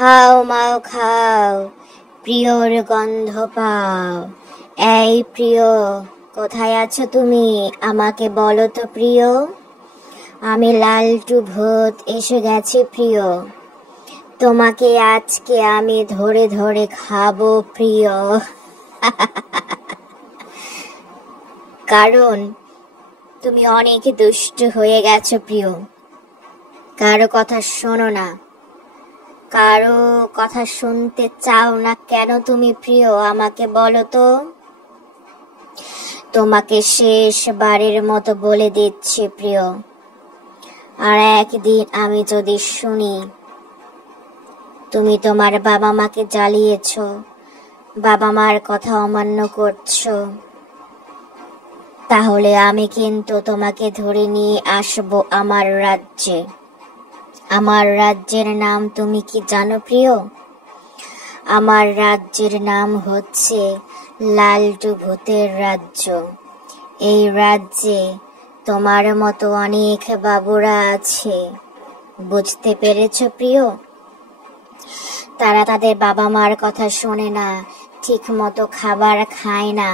হাও মাও খাও, প্রিয়র গন্ধ পাও। এই প্রিয়, কোথায় আছো তুমি? আমাকে বলো তো প্রিয়। আমি লালটু ভূত এসে গেছি প্রিয়। তোমাকে আজকে আমি ধরে ধরে খাবো প্রিয়। কারণ তুমি অনেক দুষ্ট হয়ে গেছো প্রিয়। কারো কথা শোনো না, কারো কথা শুনতে চাও না কেন তুমি প্রিয়? আমাকে বলো তো। তোমাকে শেষবারের মতো বলে দিচ্ছি প্রিয়, আর একদিন আমি যদি শুনি তুমি তোমার বাবা মাকে জ্বালিয়েছো, বাবা মার কথা অমান্য করছো, তাহলে আমি কিন্তু তোমাকে ধরে নিয়ে আসবো আমার রাজ্যে। আমার রাজ্যের নাম তুমি কি জানো প্রিয়? আমার রাজ্যের নাম হচ্ছে লালটু ভূতের রাজ্য। এই রাজ্যে তোমার মতো অনেক বাবুরা আছে, বুঝতে পেরেছো প্রিয়? তারা তাদের বাবা মার কথা শোনে না, ঠিক মতো খাবার খায় না।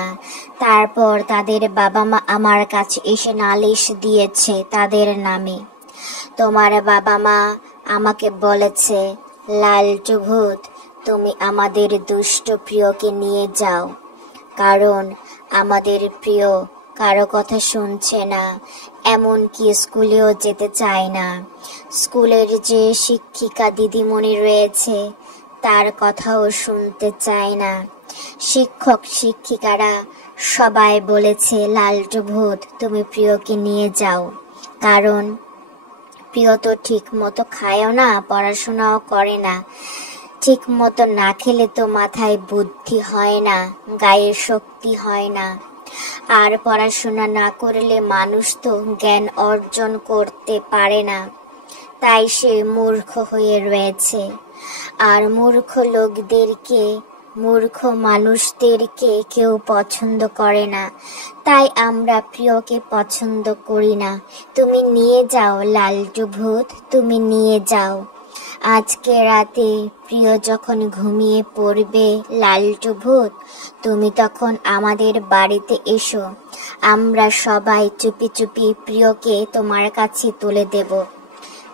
তারপর তাদের বাবা মা আমার কাছে এসে নালিশ দিয়েছে তাদের নামে। তোমার বাবা মা আমাকে বলেছে, লালটু ভূত, তুমি আমাদের দুষ্ট প্রিয়কে নিয়ে যাও, কারণ আমাদের প্রিয় কারো কথা শুনছে না, এমনকি স্কুলেও যেতে চায় না। স্কুলের যে শিক্ষিকা দিদিমণি রয়েছে তার কথাও শুনতে চায় না। শিক্ষক শিক্ষিকারা সবাই বলেছে, লালটু ভূত, তুমি প্রিয়কে নিয়ে যাও, কারণ প্রিয় তো ঠিক মতো খায়ও না, পড়াশোনাও করে না। ঠিক মতো না খেলে তো মাথায় বুদ্ধি হয় না, গায়ে শক্তি হয় না। আর পড়াশোনা না করলে মানুষ তো জ্ঞান অর্জন করতে পারে না। তাই সে মূর্খ হয়ে রয়েছে। আর মূর্খ লোকদেরকে, মূর্খ মানুষদেরকে কেউ পছন্দ করে না। তাই আমরা প্রিয়কে পছন্দ করি না। তুমি নিয়ে যাও লালটু ভূত, তুমি নিয়ে যাও। আজকে রাতে প্রিয় যখন ঘুমিয়ে পড়বে লালটু ভূত, তুমি তখন আমাদের বাড়িতে এসো। আমরা সবাই চুপি চুপি প্রিয়কে তোমার কাছে তুলে দেব।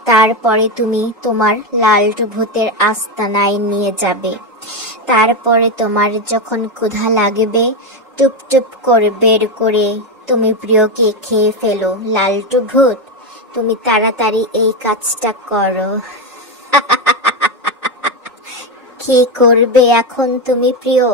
তারপরে তুমি তোমার লালটু ভূতের আস্তানায় নিয়ে যাবে। তারপরে তোমার যখন ক্ষুধা লাগবে, টুপ টুপ করে বের করে তুমি প্রিয়কে খেয়ে ফেলো। লালটু ভূত, তুমি তাড়াতাড়ি এই কাজটা করো। কি করবে এখন তুমি প্রিয়?